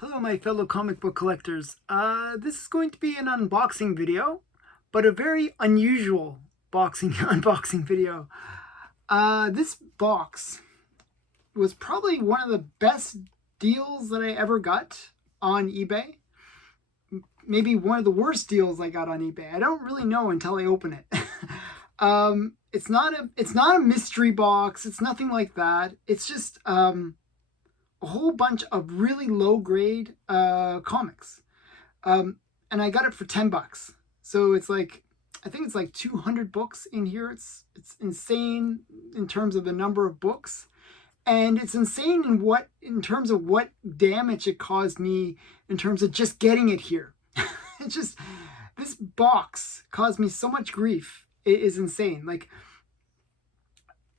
Hello my fellow comic book collectors. This is going to be an unboxing video, but a very unusual unboxing video. This box was probably one of the best deals that I ever got on eBay. Maybe one of the worst deals I got on eBay. I don't really know until I open it. It's not a mystery box. It's nothing like that. It's just a whole bunch of really low grade comics, and I got it for $10. So it's like, I think it's like 200 books in here. It's insane in terms of the number of books, and it's insane in terms of what damage it caused me in terms of just getting it here. It's just, this box caused me so much grief. It is insane. Like,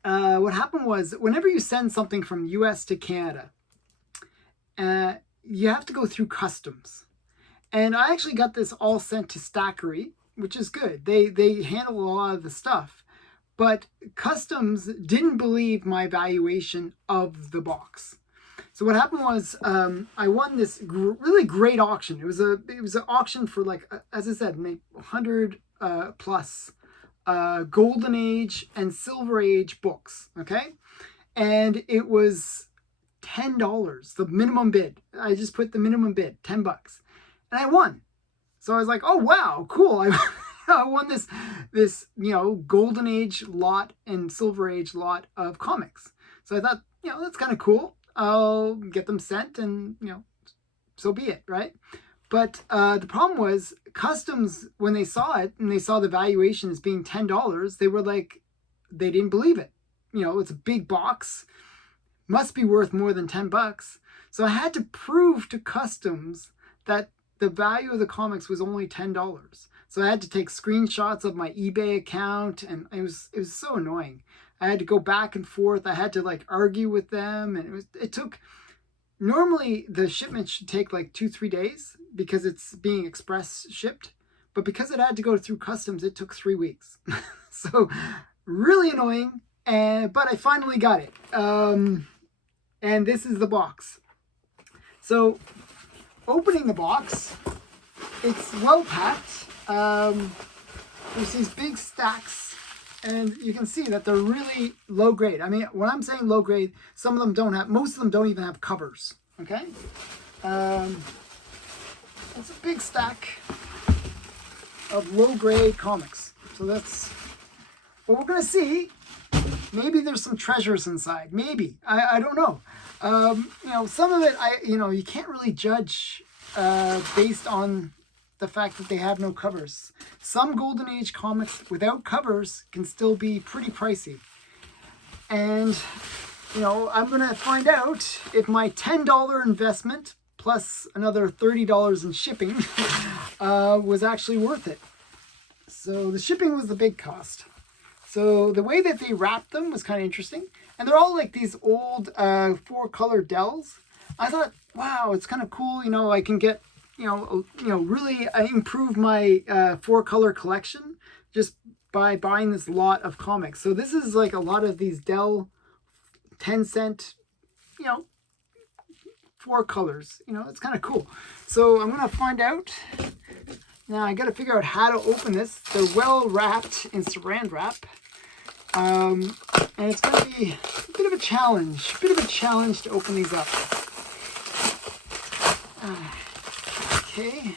what happened was, whenever you send something from US to Canada, you have to go through customs. And I actually got this all sent to Stackery, which is good. They handle a lot of the stuff. But customs didn't believe my valuation of the box. So what happened was, I won this really great auction. It was an auction for, like, as I said, 100 plus Golden Age and Silver Age books. Okay, and it was $10, the minimum bid. I just put the minimum bid, $10, and I won. So I was like, oh wow, cool! I won this Golden Age lot and Silver Age lot of comics. So I thought, that's kind of cool. I'll get them sent, and so be it, right? But the problem was, customs, when they saw it and they saw the valuation as being $10, they were like, they didn't believe it. It's a big box, must be worth more than $10. So I had to prove to customs that the value of the comics was only $10. So I had to take screenshots of my eBay account, and it was so annoying. I had to go back and forth. I had to, like, argue with them, and it took, normally the shipment should take like 2-3 days because it's being express shipped, but because it had to go through customs, it took 3 weeks. So really annoying, but I finally got it. And this is the box. So opening the box, it's well packed. There's these big stacks, and you can see that they're really low grade. I mean, when I'm saying low grade, some of them don't have, most of them don't even have covers. Okay, it's a big stack of low grade comics. So that's what we're gonna see. Maybe there's some treasures inside. Maybe. I don't know. Some of it, you can't really judge based on the fact that they have no covers. Some Golden Age comics without covers can still be pretty pricey. And, I'm going to find out if my $10 investment plus another $30 in shipping was actually worth it. So the shipping was the big cost. So the way that they wrapped them was kind of interesting. And they're all like these old 4-color Dells. I thought, wow, it's kind of cool. I can get, really improve my 4-color collection just by buying this lot of comics. So this is like a lot of these Dell 10-cent, 4 colors. It's kind of cool. So I'm going to find out. Now I got to figure out how to open this. They're well wrapped in saran wrap. And it's going to be a bit of a challenge to open these up. Okay.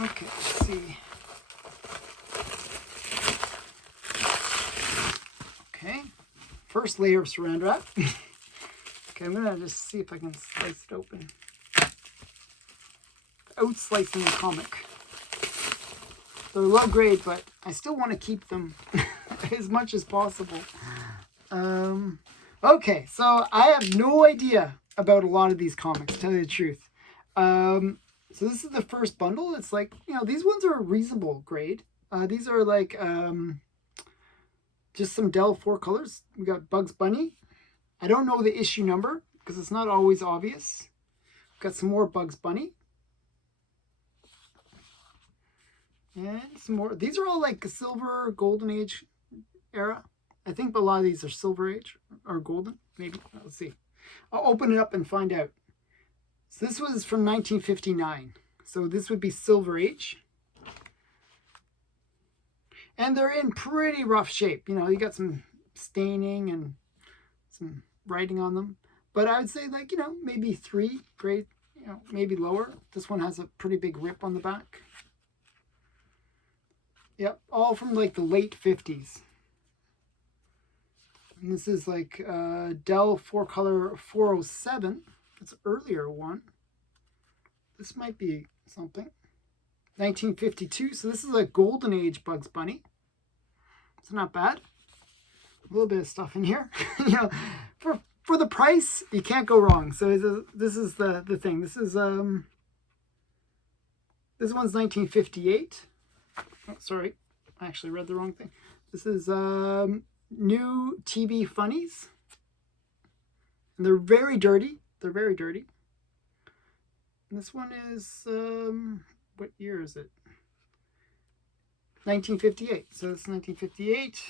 Okay, let's see. Okay, first layer of saran wrap. Okay, I'm gonna just see if I can slice it open without slicing the comic. They're low grade, but I still want to keep them as much as possible. Okay, so I have no idea about a lot of these comics, to tell you the truth. So this is the first bundle. It's like, these ones are a reasonable grade. These are like just some Dell 4 colors. We got Bugs Bunny. I don't know the issue number because it's not always obvious. Got some more Bugs Bunny. And some more. These are all like Silver, Golden Age era. I think a lot of these are Silver Age. or golden, maybe. Let's see. I'll open it up and find out. So this was from 1959. So this would be Silver Age. And they're in pretty rough shape. You know, you got some staining and some writing on them. But I would say, like, you know, maybe 3 grade, you know, maybe lower. This one has a pretty big rip on the back. Yep, all from like the late 50s. And this is like Dell 4-color 407. It's an earlier one. This might be something. 1952. So this is a golden age Bugs Bunny. It's not bad. A little bit of stuff in here. You know, for the price, you can't go wrong. So this is the thing. This is this one's 1958. Oh, sorry, I actually read the wrong thing. This is new TV Funnies. And they're very dirty. They're very dirty. And this one is, what year is it? 1958. So it's 1958.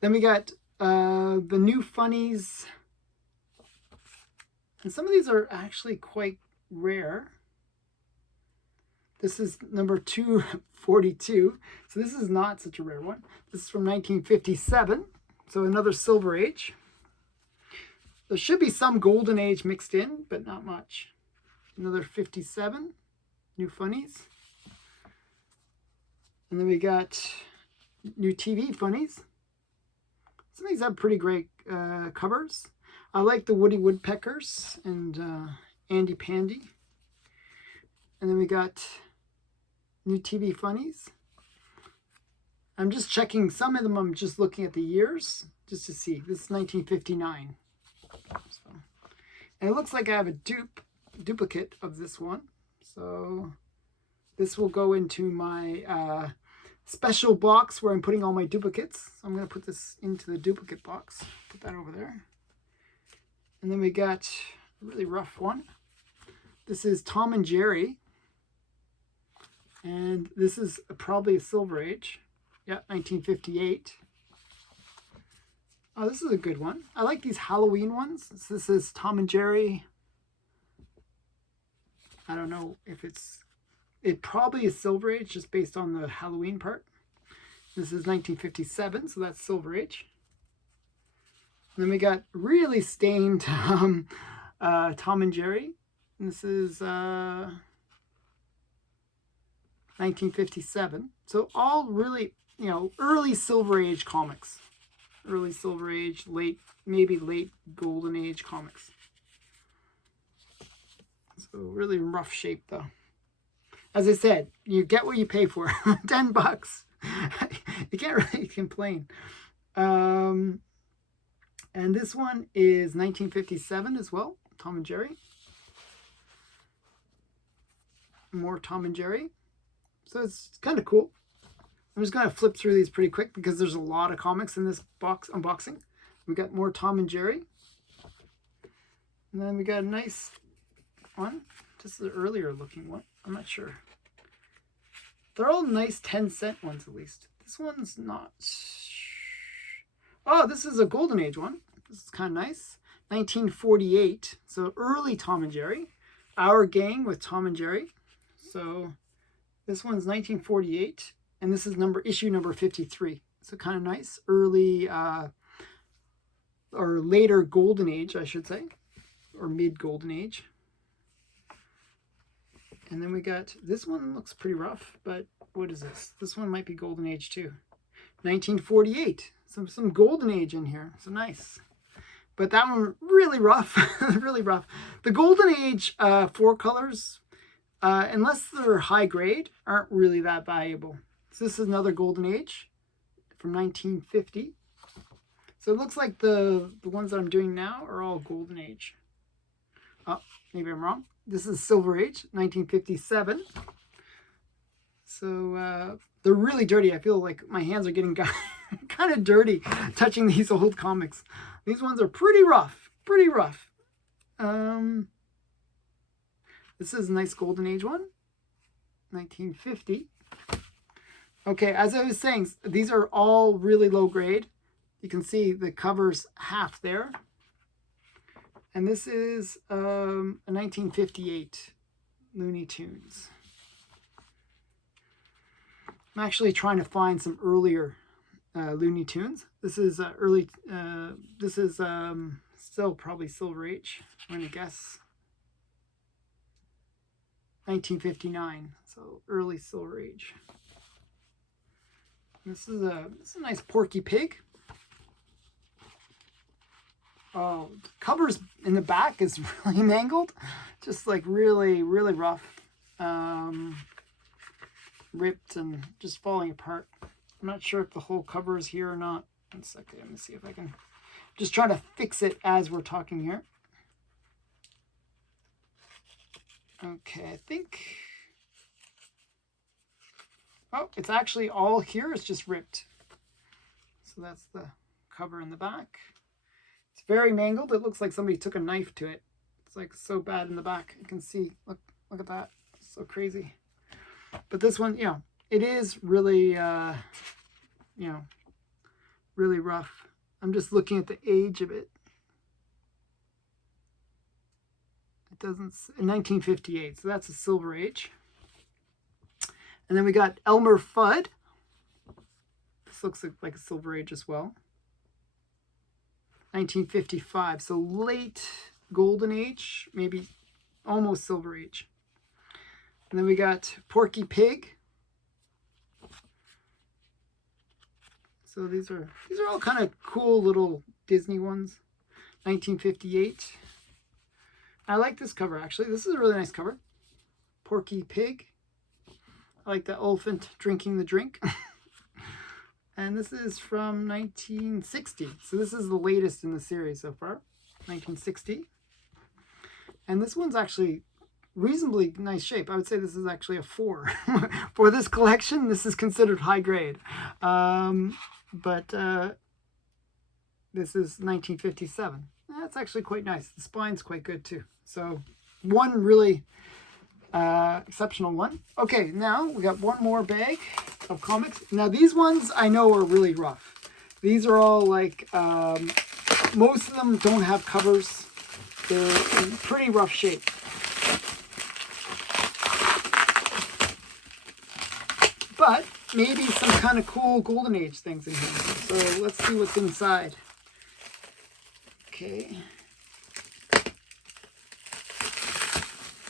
Then we got the new Funnies. And some of these are actually quite rare. This is number 242. So this is not such a rare one. This is from 1957. So another Silver Age. There should be some Golden Age mixed in, but not much. Another 57. New Funnies. And then we got new TV Funnies. Some of these have pretty great covers. I like the Woody Woodpeckers and Andy Pandy. And then we got new TV Funnies. I'm just checking some of them. I'm just looking at the years just to see. This is 1959. So, and it looks like I have a duplicate of this one. So this will go into my special box where I'm putting all my duplicates. So I'm going to put this into the duplicate box. Put that over there. And then we got a really rough one. This is Tom and Jerry. And this is probably a Silver Age. Yeah, 1958. Oh, this is a good one. I like these Halloween ones. So this is Tom and Jerry. I don't know if it probably is Silver Age just based on the Halloween part. This is 1957, so that's Silver Age. And then we got really stained Tom and Jerry. And this is 1957. So all really, you know, early Silver Age comics. Early Silver Age, maybe late Golden Age comics. So really rough shape though. As I said, you get what you pay for. $10. You can't really complain. And this one is 1957 as well. Tom and Jerry. More Tom and Jerry. So it's kind of cool. I'm just going to flip through these pretty quick because there's a lot of comics in this box unboxing. We got more Tom and Jerry. And then we got a nice one. This is an earlier looking one. I'm not sure. They're all nice 10-cent ones at least. This one's not. Oh, this is a Golden Age one. This is kind of nice. 1948. So early Tom and Jerry. Our Gang with Tom and Jerry. So this one's 1948. And this is issue number 53. So kind of nice. Early or later Golden Age, I should say. Or mid Golden Age. And then we got, this one looks pretty rough, but what is this? This one might be Golden Age too. 1948. Some Golden Age in here. So nice. But that one really rough. Really rough. The Golden Age 4 colors, unless they're high grade, aren't really that valuable. So this is another Golden Age from 1950. So it looks like the ones that I'm doing now are all Golden Age. Oh, maybe I'm wrong. This is Silver Age, 1957. So they're really dirty. I feel like my hands are getting kind of dirty touching these old comics. These ones are pretty rough. Pretty rough. This is a nice Golden Age one. 1950. Okay, as I was saying, these are all really low grade. You can see the cover's half there. And this is a 1958 Looney Tunes. I'm actually trying to find some earlier Looney Tunes. This is early. This is still probably Silver Age. I'm gonna guess 1959. So early Silver Age. This is a nice Porky Pig. Oh, the covers in the back is really mangled, just like really rough. Ripped and just falling apart. I'm not sure if the whole cover is here or not. One second, let me see if I can just try to fix it as we're talking here. Okay, I think, oh, it's actually all here. It's just ripped. So that's the cover in the back. It's very mangled. It looks like somebody took a knife to it. It's like so bad in the back. You can see, look at that. It's so crazy. But this one, you know, it is really, you know, really rough. I'm just looking at the age of it. It doesn't, in 1958, so that's a Silver Age. And then we got Elmer Fudd. This looks like a Silver Age as well. 1955, so late Golden Age, maybe almost Silver Age. And then we got Porky Pig. So these are all kind of cool little Disney ones. 1958. I like this cover actually. This is a really nice cover. Porky Pig. I like the elephant drinking the drink. And this is from 1960. So this is the latest in the series so far. 1960. And this one's actually reasonably nice shape. I would say this is actually a 4. For this collection, this is considered high grade. But this is 1957. That's actually quite nice. The spine's quite good too. So one really exceptional one. Okay, now we got one more bag of comics. Now these ones I know are really rough. These are all like, most of them don't have covers. They're in pretty rough shape. But maybe some kind of cool Golden Age things in here. So let's see what's inside. Okay. A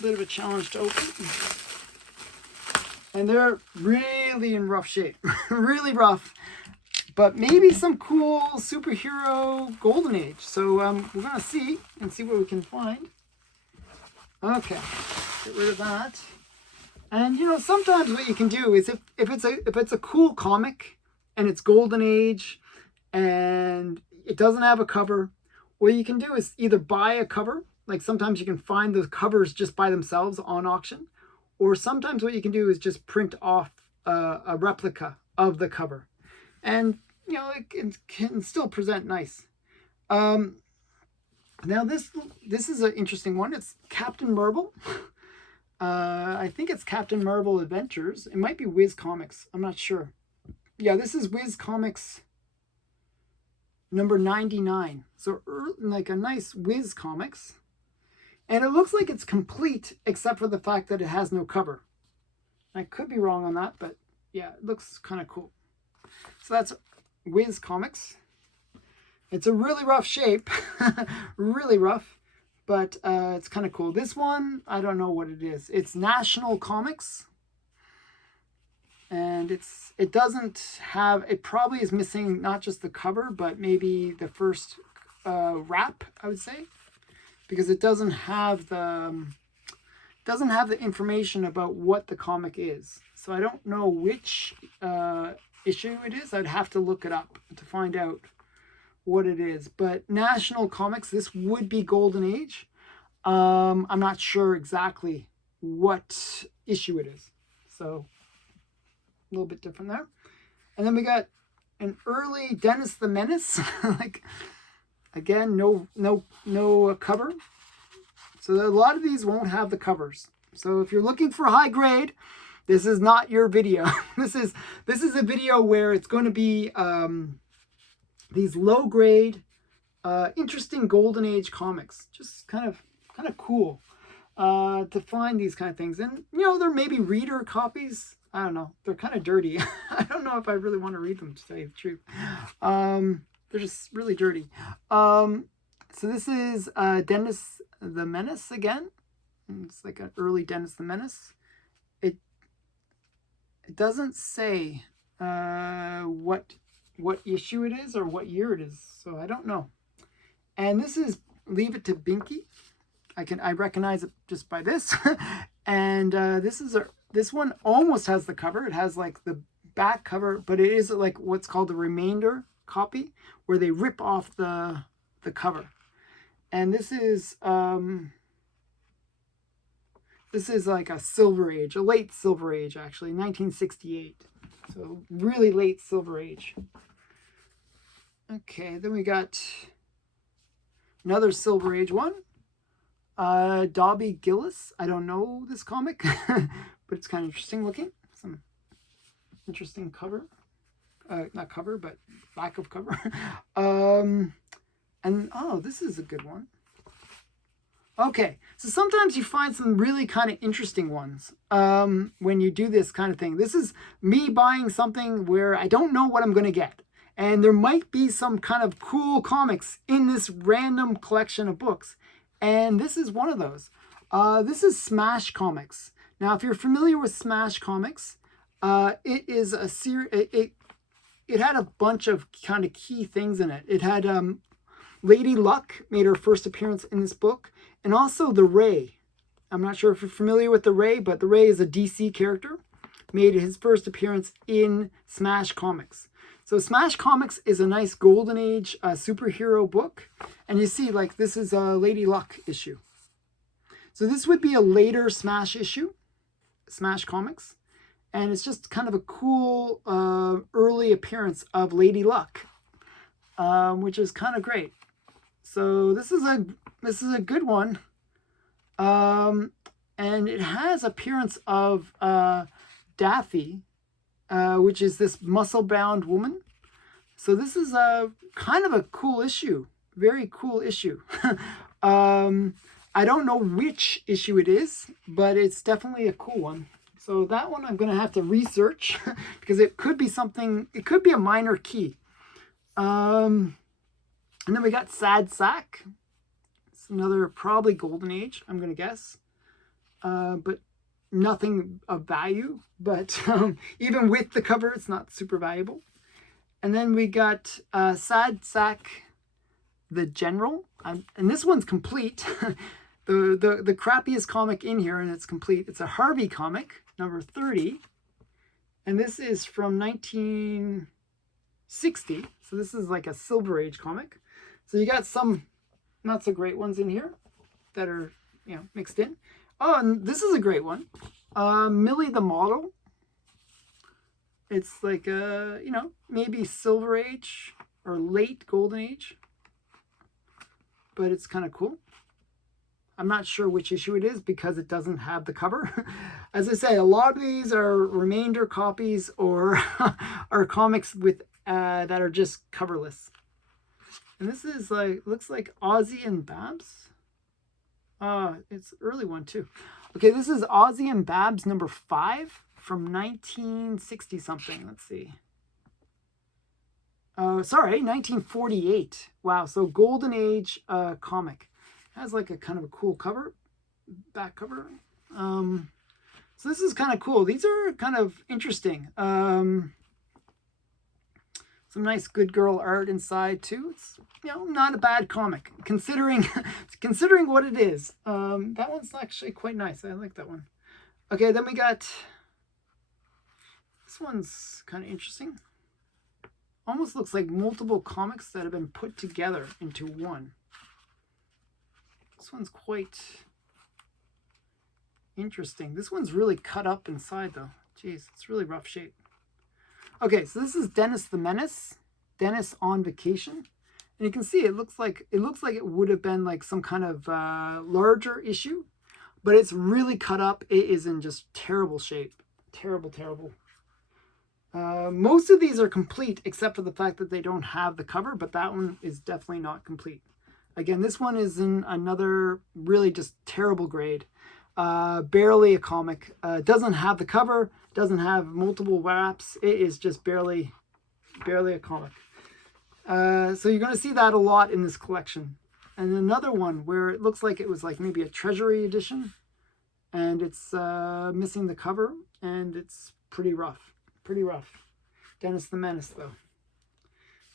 bit of a challenge to open. And they're really in rough shape. Really rough. But maybe some cool superhero Golden Age. So we're going to see and see what we can find. Okay. Get rid of that. And you know, sometimes what you can do is if it's a cool comic and it's Golden Age and it doesn't have a cover, what you can do is either buy a cover, like sometimes you can find those covers just by themselves on auction, or sometimes what you can do is just print off a replica of the cover, and you know it can still present nice. Now this is an interesting one. It's Captain Marvel. I think it's Captain Marvel Adventures. It might be Wiz Comics. I'm not sure. Yeah, this is Wiz Comics number 99. So like a nice Wiz Comics. And it looks like it's complete except for the fact that it has no cover. I could be wrong on that, but yeah, it looks kind of cool. So that's Wiz Comics. It's a really rough shape. Really rough. But it's kind of cool. This one, I don't know what it is. It's National Comics. And it doesn't have, it probably is missing not just the cover, but maybe the first wrap, I would say. Because it doesn't have the information about what the comic is. So I don't know which issue it is. I'd have to look it up to find out what it is. But National Comics, this would be Golden Age. I'm not sure exactly what issue it is. So a little bit different there. And then we got an early Dennis the Menace. Like, again, no cover. So a lot of these won't have the covers. So if you're looking for high grade, this is not your video. This is a video where it's going to be these low grade, interesting golden age comics. Just kind of cool to find these kind of things. And you know, there may be reader copies. I don't know. They're kind of dirty. I don't know if I really want to read them, to tell you the truth. They're just really dirty. So this is Dennis the Menace again. It's like an early Dennis the Menace. It doesn't say what issue it is or what year it is, so I don't know. And this is Leave It to Binky. I recognize it just by this. And this one almost has the cover. It has like the back cover, but it is like what's called the remainder copy, where they rip off the cover. And this is like a Silver Age, a late Silver Age actually, 1968. So really late Silver Age. Okay, then we got another Silver Age one. Dobby Gillis. I don't know this comic, but it's kind of interesting looking. Some interesting cover. Not cover, but lack of cover. And oh, this is a good one. Okay, so sometimes you find some really kind of interesting ones when you do this kind of thing. This is me buying something where I don't know what I'm going to get. And there might be some kind of cool comics in this random collection of books. And this is one of those. This is Smash Comics. Now, if you're familiar with Smash Comics, it is a series. It had a bunch of kind of key things in it. It had Lady Luck made her first appearance in this book, and also the Ray. I'm not sure if you're familiar with the Ray, but the Ray is a DC character. Made his first appearance in Smash Comics. So Smash Comics is a nice golden age superhero book. And you see, like, this is a Lady Luck issue. So this would be a later Smash issue, Smash Comics. And it's just kind of a cool early appearance of Lady Luck, which is kind of great. So this is a good one. And it has appearance of Daffy, which is this muscle-bound woman. So this is a kind of a cool issue, very cool issue. I don't know which issue it is, but it's definitely a cool one. So that one I'm going to have to research because it could be something, it could be a minor key. And then we got Sad Sack. It's another probably golden age, I'm going to guess. But nothing of value, but even with the cover, it's not super valuable. And then we got Sad Sack the General, and this one's complete. the crappiest comic in here, and it's complete. It's a Harvey comic, number 30, and this is from 1960. So this is like a Silver Age comic. So you got some not so great ones in here that are, you know, mixed in. Oh, and this is a great one. Millie the Model. It's like you know, maybe Silver Age or late Golden Age. But it's kind of cool. I'm not sure which issue it is because it doesn't have the cover. As I say, a lot of these are remainder copies or are comics with that are just coverless. And this is like, looks like Ozzy and Babs. It's an early one too. Okay, this is Ozzy and Babs number 5 from 1960 something. Let's see. Sorry, 1948. Wow, so Golden Age comic. It has like a kind of a cool cover, back cover. So this is kind of cool. These are kind of interesting. Some nice good girl art inside too. It's, you know, not a bad comic considering what it is. That one's actually quite nice. I like that one. Okay, then we got this one's kind of interesting. Almost looks like multiple comics that have been put together into one. This one's quite interesting. This one's really cut up inside though. Jeez, it's really rough shape. Okay, so this is Dennis the Menace. Dennis on Vacation. And you can see it looks like it would have been like some kind of larger issue, but it's really cut up. It is in just terrible shape. Terrible. Most of these are complete except for the fact that they don't have the cover, but that one is definitely not complete. Again, this one is in another really just terrible grade. Barely a comic. Doesn't have the cover, doesn't have multiple wraps. It is just barely a comic. So you're going to see that a lot in this collection. And another one where it looks like it was like maybe a treasury edition, and it's missing the cover, and it's pretty rough. Pretty rough. Dennis the Menace, though.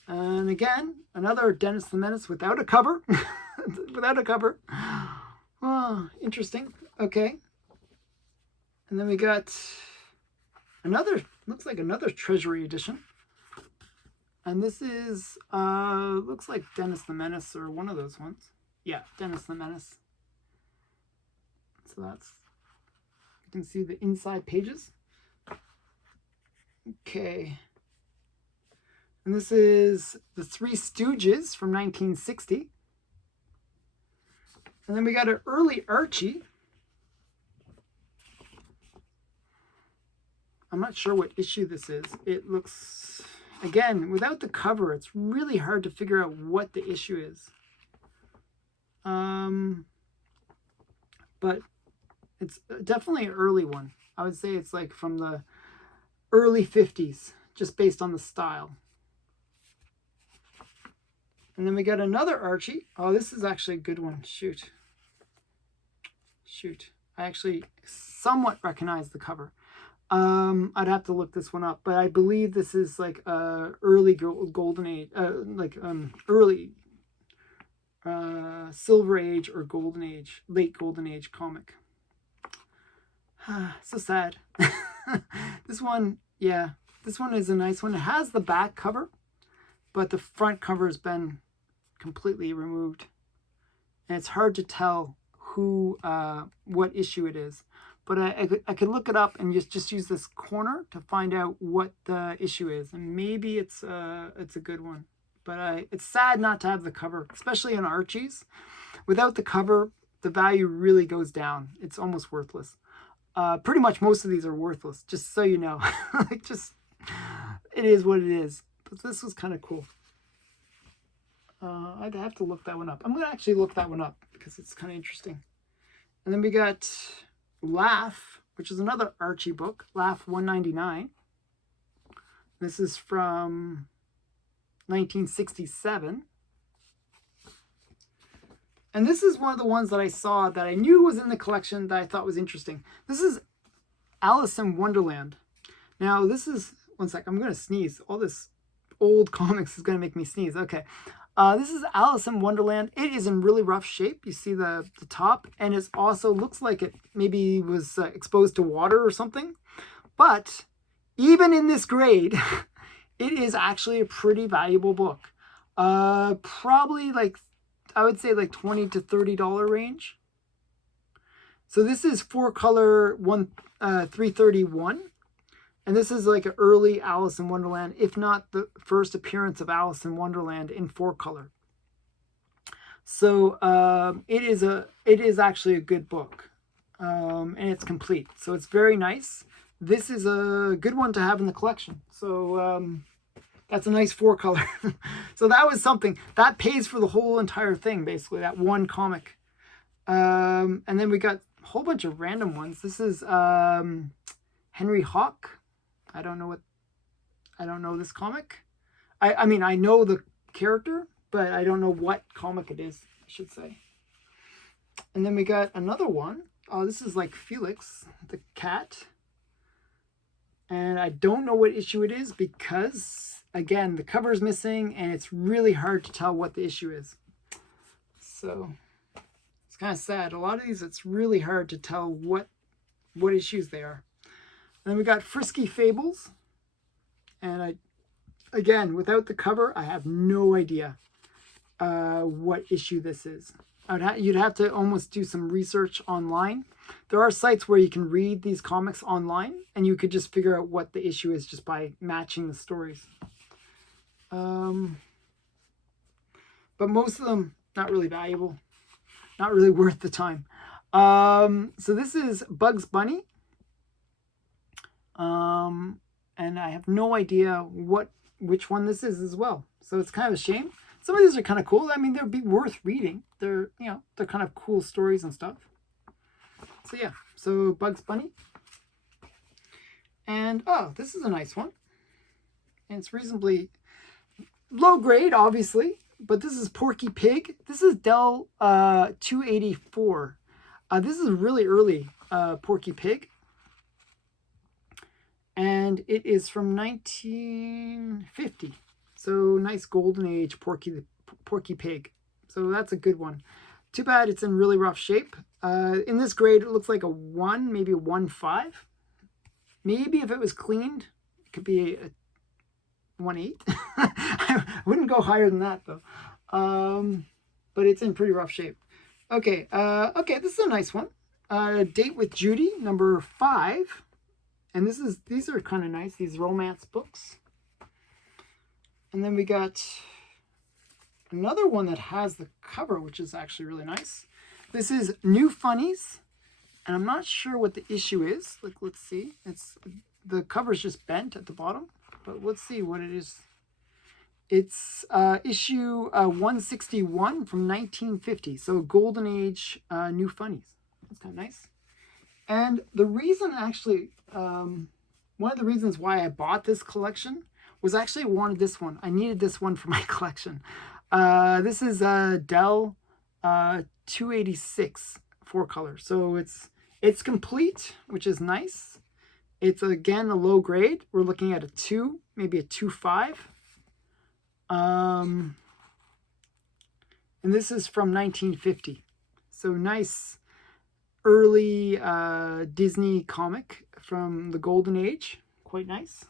And again, another Dennis the Menace without a cover. Without a cover. Oh, interesting. Okay. And then we got another, looks like another treasury edition. And this is, looks like Dennis the Menace or one of those ones. Yeah, Dennis the Menace. So that's, you can see the inside pages. Okay. And this is the Three Stooges from 1960. And then we got an early Archie. I'm not sure what issue this is. It looks, again, without the cover, it's really hard to figure out what the issue is. But it's definitely an early one. I would say it's like from the early 50s, just based on the style. And then we got another Archie. Oh, this is actually a good one. Shoot. I actually somewhat recognize the cover. I'd have to look this one up, but I believe this is like early golden age, early silver age or golden age, late golden age comic. So sad. This one, yeah, this one is a nice one. It has the back cover, but the front cover has been completely removed, and it's hard to tell who, what issue it is. But I could look it up and just use this corner to find out what the issue is, and maybe it's a good one. But it's sad not to have the cover, especially in Archie's. Without the cover, the value really goes down. It's almost worthless. Pretty much most of these are worthless, just so you know. Like, just, it is what it is. But this was kind of cool. I'd have to look that one up. I'm going to actually look that one up because it's kind of interesting. And then we got Laugh, which is another Archie book, Laugh 199. This is from 1967. And this is one of the ones that I saw that I knew was in the collection that I thought was interesting. This is Alice in Wonderland. Now, this is, one sec, I'm going to sneeze. All this old comics is going to make me sneeze. Okay. This is Alice in Wonderland. It is in really rough shape. You see the top, and it also looks like it maybe was exposed to water or something. But even in this grade, it is actually a pretty valuable book. Probably like, I would say like $20 to $30 range. So this is 4-color 331. And this is like an early Alice in Wonderland, if not the first appearance of Alice in Wonderland in 4-color. So it is actually a good book, and it's complete. So it's very nice. This is a good one to have in the collection. So that's a nice 4-color. So that was something that pays for the whole entire thing, basically, that one comic. And then we got a whole bunch of random ones. This is Henry Hawk. I don't know this comic. I mean, I know the character, but I don't know what comic it is, I should say. And then we got another one. Oh, this is like Felix, the cat. And I don't know what issue it is because, again, the cover is missing and it's really hard to tell what the issue is. So it's kind of sad. A lot of these, it's really hard to tell what issues they are. And then we got Frisky Fables. And again, without the cover, I have no idea what issue this is. You'd have to almost do some research online. There are sites where you can read these comics online, and you could just figure out what the issue is just by matching the stories. But most of them, not really valuable. Not really worth the time. So this is Bugs Bunny. and I have no idea which one this is as well. So it's kind of a shame. Some of these are kind of cool. I mean, they'd be worth reading. They're, you know, they're kind of cool stories and stuff. So yeah, so Bugs Bunny. And oh, this is a nice one. And it's reasonably low grade, obviously, but this is Porky Pig. This is Dell 284. This is really early Porky Pig. And it is from 1950. So nice golden age Porky Pig. So that's a good one. Too bad it's in really rough shape. In this grade, it looks like a 1, maybe a 1.5. Maybe if it was cleaned, it could be a 1.8. I wouldn't go higher than that though. But it's in pretty rough shape. Okay, okay, this is a nice one. Date with Judy, number 5. And these are kind of nice, these romance books. And then we got another one that has the cover, which is actually really nice. This is New Funnies, and I'm not sure what the issue is. Like, let's see. The cover's just bent at the bottom, but let's see what it is. It's issue 161 from 1950, so Golden Age New Funnies. That's kind of nice. And the reason actually, one of the reasons why I bought this collection was actually I wanted this one. I needed this one for my collection. This is Dell 286 4-color. So it's complete, which is nice. It's again a low grade. We're looking at a 2, maybe a 2.5. And this is from 1950. So nice early Disney comic from the Golden Age. Quite nice.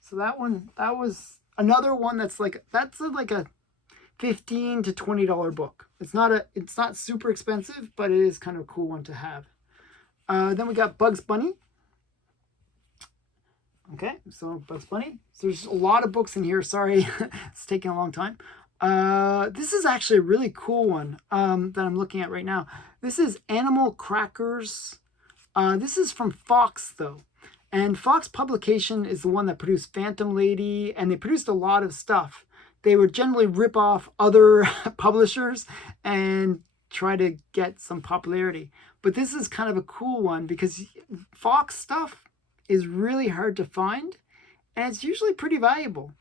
So that was another one that's like a $15 to $20 book. It's not super expensive, but it is kind of a cool one to have. Then we got Bugs Bunny. Okay, so Bugs Bunny. So there's a lot of books in here. Sorry, it's taking a long time. This is actually a really cool one that I'm looking at right now. This is Animal Crackers. This is from Fox, though. And Fox Publication is the one that produced Phantom Lady, and they produced a lot of stuff. They would generally rip off other publishers and try to get some popularity. But this is kind of a cool one because Fox stuff is really hard to find, and it's usually pretty valuable.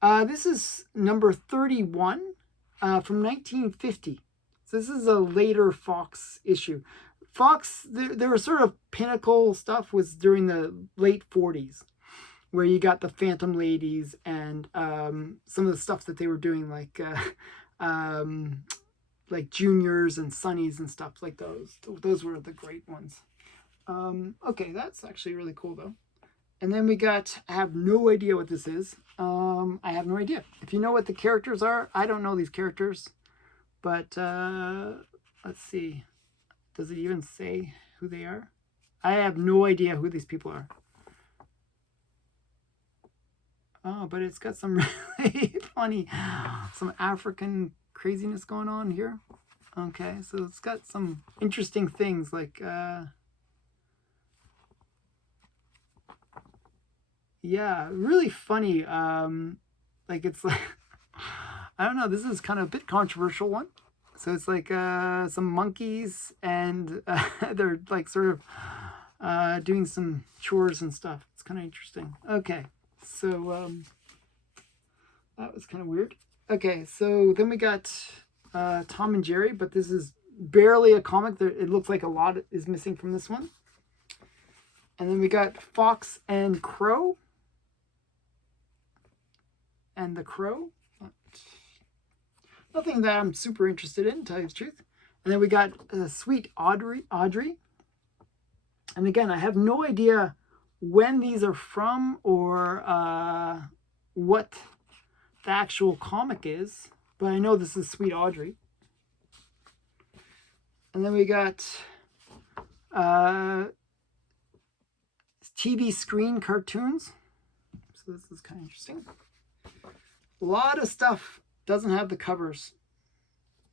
This is number 31 from 1950. So this is a later Fox issue. Fox, there was sort of pinnacle stuff was during the late 40s, where you got the Phantom Ladies and some of the stuff that they were doing, like Juniors and Sunnies and stuff like those. Those were the great ones. Okay, that's actually really cool though. And then we got, I have no idea what this is. I have no idea. If you know what the characters are, I don't know these characters. But let's see. Does it even say who they are? I have no idea who these people are. Oh, but it's got some really funny, some African craziness going on here. Okay, so it's got some interesting things like, yeah, really funny. Like it's like, I don't know, this is kind of a bit controversial one. So it's like some monkeys and they're like sort of doing some chores and stuff. It's kind of interesting. Okay, so that was kind of weird. Okay, so then we got Tom and Jerry, but this is barely a comic. It looks like a lot is missing from this one. And then we got Fox and Crow. And the Crow. Nothing that I'm super interested in, to tell you the truth. And then we got Sweet Audrey. And again, I have no idea when these are from or what the actual comic is. But I know this is Sweet Audrey. And then we got TV screen cartoons. So this is kind of interesting. A lot of stuff doesn't have the covers.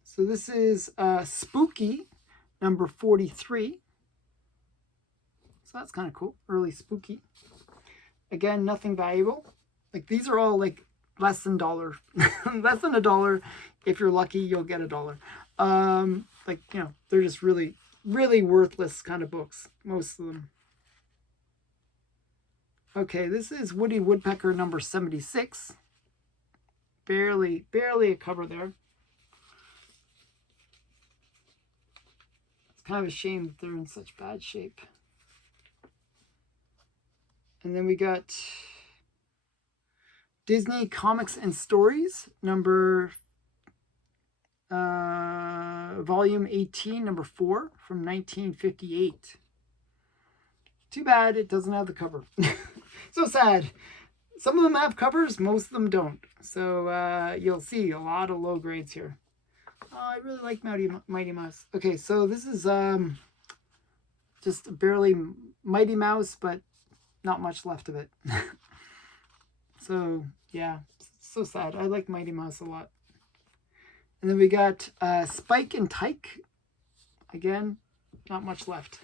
So this is Spooky, number 43. So that's kind of cool, early Spooky. Again, nothing valuable. Like these are all like less than $1. Less than $1. If you're lucky, you'll get $1. Like, you know, they're just really, really worthless kind of books, most of them. Okay, this is Woody Woodpecker number 76. Barely a cover there. It's kind of a shame that they're in such bad shape. And then we got Disney Comics and Stories, number volume 18, number 4 from 1958. Too bad it doesn't have the cover. So sad. Some of them have covers, most of them don't. So you'll see a lot of low grades here. Oh, I really like Mighty Mouse. Okay, so this is just barely Mighty Mouse, but not much left of it. So yeah, so sad. I like Mighty Mouse a lot. And then we got Spike and Tyke. Again, not much left.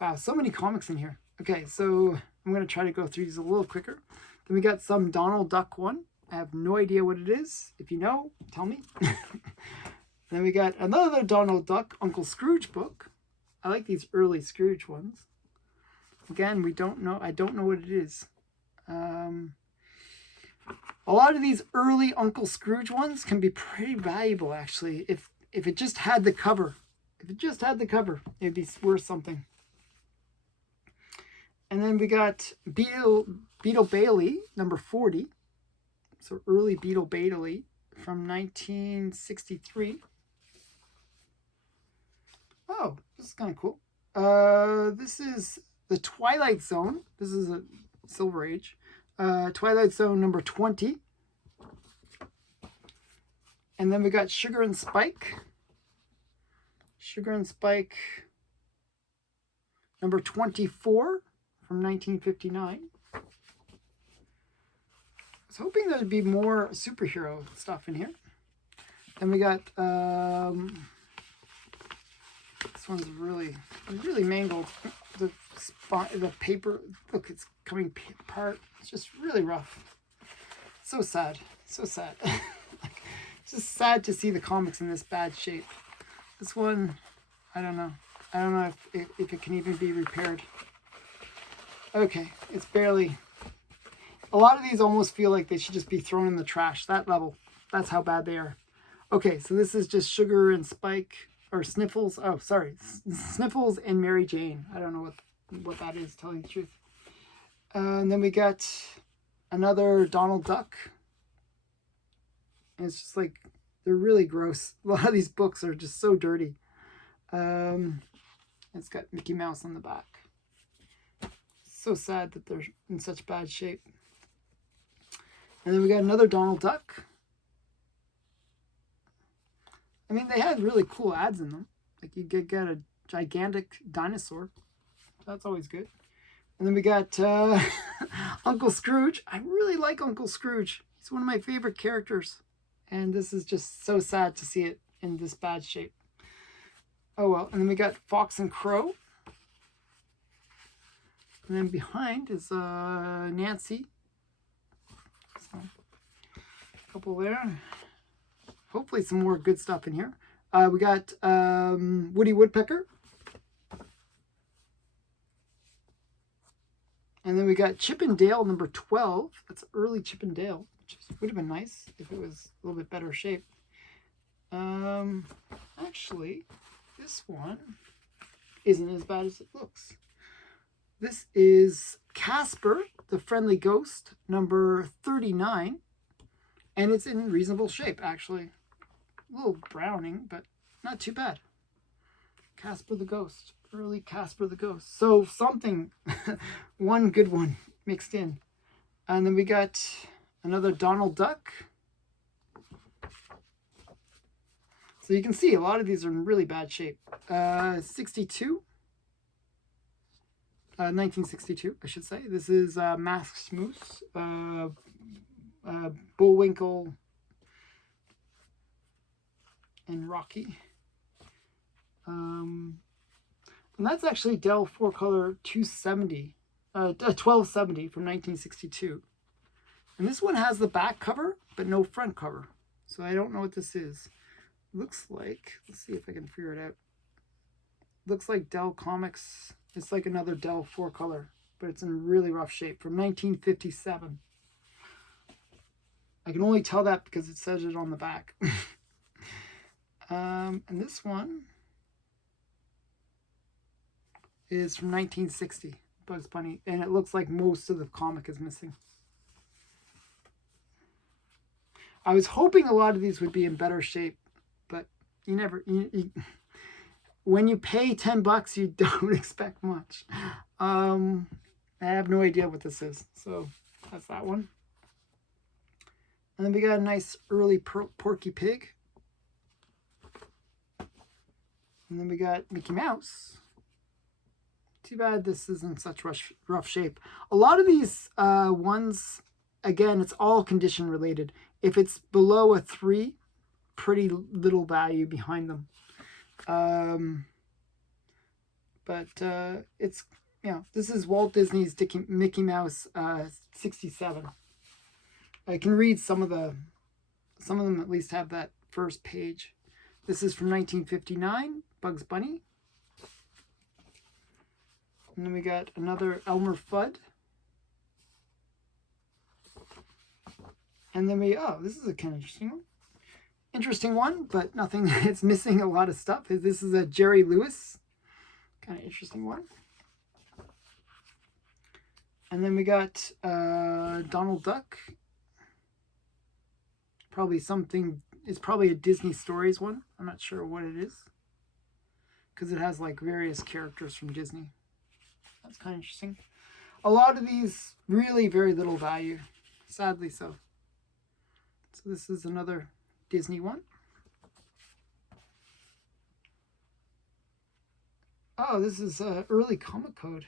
Wow, so many comics in here. Okay, so I'm going to try to go through these a little quicker. Then we got some Donald Duck one. I have no idea what it is. If you know, tell me. Then we got another Donald Duck Uncle Scrooge book. I like these early Scrooge ones. Again, we don't know. I don't know what it is. A lot of these early Uncle Scrooge ones can be pretty valuable, actually. If it just had the cover. If it just had the cover, it'd be worth something. And then we got Beetle Bailey, number 40. So early Beetle Bailey from 1963. Oh, this is kind of cool. This is the Twilight Zone. This is a Silver Age. Twilight Zone number 20. And then we got Sugar and Spike. Sugar and Spike number 24 from 1959. I was hoping there'd be more superhero stuff in here. Then we got this one's really mangled. The paper, look, it's coming apart. It's just really rough. So sad. So sad. It's just sad to see the comics in this bad shape. This one, I don't know. I don't know if it can even be repaired. Okay, it's barely. A lot of these almost feel like they should just be thrown in the trash. That level. That's how bad they are. Okay, so this is just Sugar and Spike, or Sniffles. Oh, sorry. Sniffles and Mary Jane. I don't know what that is, telling the truth. And then we got another Donald Duck. And it's just like, they're really gross. A lot of these books are just so dirty. It's got Mickey Mouse on the back. So sad that they're in such bad shape. And then we got another Donald Duck. I mean, they had really cool ads in them. Like you get a gigantic dinosaur. That's always good. And then we got Uncle Scrooge. I really like Uncle Scrooge. He's one of my favorite characters. And this is just so sad to see it in this bad shape. Oh well. And then we got Fox and Crow. And then behind is Nancy. So, a couple there. Hopefully some more good stuff in here. We got Woody Woodpecker. And then we got Chip and Dale number 12. That's early Chip and Dale, which would have been nice if it was a little bit better shape. Actually, this one isn't as bad as it looks. This is Casper, the Friendly Ghost, number 39. And it's in reasonable shape, actually. A little browning, but not too bad. Casper the Ghost. Early Casper the Ghost. So something, one good one mixed in. And then we got another Donald Duck. So you can see a lot of these are in really bad shape. 1962, I should say. This is Masked Moose, Bullwinkle, and Rocky. And that's actually Dell 4-color 270. 1270 from 1962. And this one has the back cover, but no front cover. So I don't know what this is. Looks like, let's see if I can figure it out. Looks like Dell Comics. It's like another Dell 4-color, but it's in really rough shape from 1957. I can only tell that because it says it on the back. And this one is from 1960, Bugs Bunny, and it looks like most of the comic is missing. I was hoping a lot of these would be in better shape, but you never, when you pay $10, you don't expect much. I have no idea what this is, so that's that one. And then we got a nice early Porky Pig. And then we got Mickey Mouse. Too bad this is in such rough shape. A lot of these ones, again, it's all condition related. If it's below a 3, pretty little value behind them. But it's, you know, this is Walt Disney's Mickey Mouse 67. I can read some of them at least have that first page. This is from 1959, Bugs Bunny. And then we got another Elmer Fudd. And then this is a kind of interesting one, but nothing, it's missing a lot of stuff. This is a Jerry Lewis, kind of interesting one. And then we got Donald Duck. It's probably a Disney Stories one. I'm not sure what it is, because it has like various characters from Disney. That's kind of interesting. A lot of these really very little value, sadly so. So this is another Disney one. Oh, this is early comic code.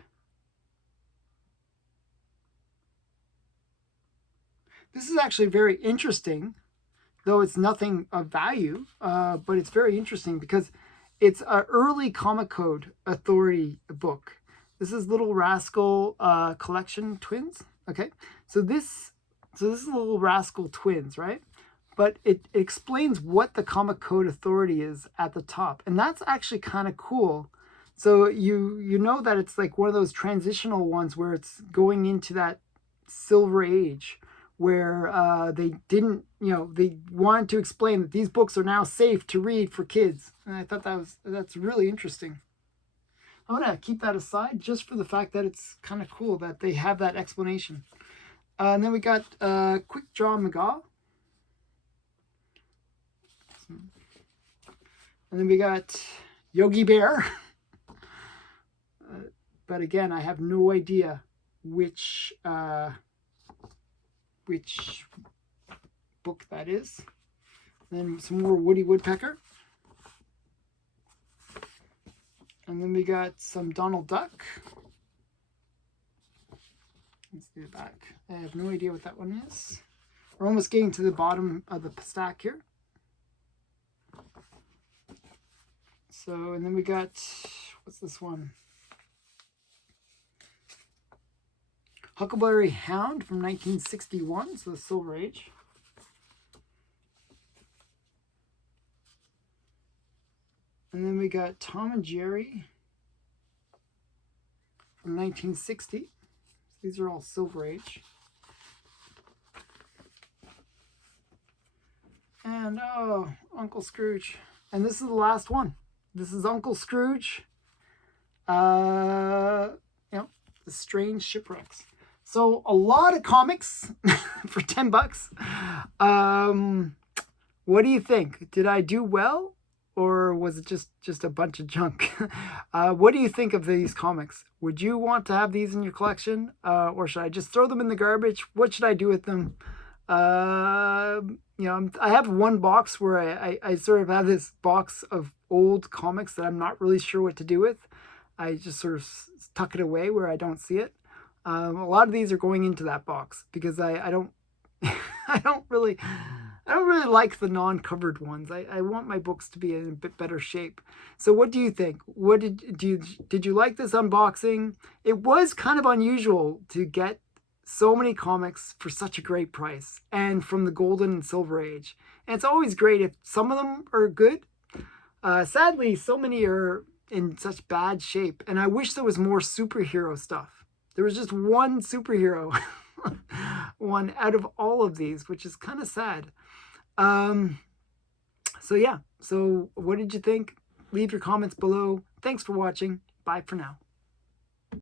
This is actually very interesting, though it's nothing of value, but it's very interesting because it's an early Comic Code Authority book. This is Little Rascal Collection Twins. Okay, so this is Little Rascal Twins, right? But it explains what the Comic Code Authority is at the top, and that's actually kind of cool. So you know that it's like one of those transitional ones where it's going into that Silver Age, where they didn't, they wanted to explain that these books are now safe to read for kids. And I thought that's really interesting. I'm going to keep that aside just for the fact that it's kind of cool that they have that explanation. And then we got Quick Draw McGaw. And then we got Yogi Bear. But again, I have no idea which book that is. Then some more Woody Woodpecker. And then we got some Donald Duck. Let's see the back. I have no idea what that one is. We're almost getting to the bottom of the stack here. So, and then we got, what's this one? Huckleberry Hound from 1961, so the Silver Age. And then we got Tom and Jerry from 1960. These are all Silver Age. And Uncle Scrooge. And this is the last one. This is Uncle Scrooge. The Strange Shipwrecks. So a lot of comics for $10. What do you think? Did I do well, or was it just a bunch of junk? What do you think of these comics? Would you want to have these in your collection, or should I just throw them in the garbage? What should I do with them? I have one box where I sort of have this box of old comics that I'm not really sure what to do with. I just sort of tuck it away where I don't see it. A lot of these are going into that box because I don't I don't really like the non-covered ones. I want my books to be in a bit better shape. So what do you think? What did you like this unboxing? It was kind of unusual to get so many comics for such a great price and from the golden and silver age. And it's always great if some of them are good. Sadly, so many are in such bad shape. And I wish there was more superhero stuff. There was just one superhero one out of all of these, which is kind of sad. So yeah, so what did you think? Leave your comments below. Thanks for watching. Bye for now.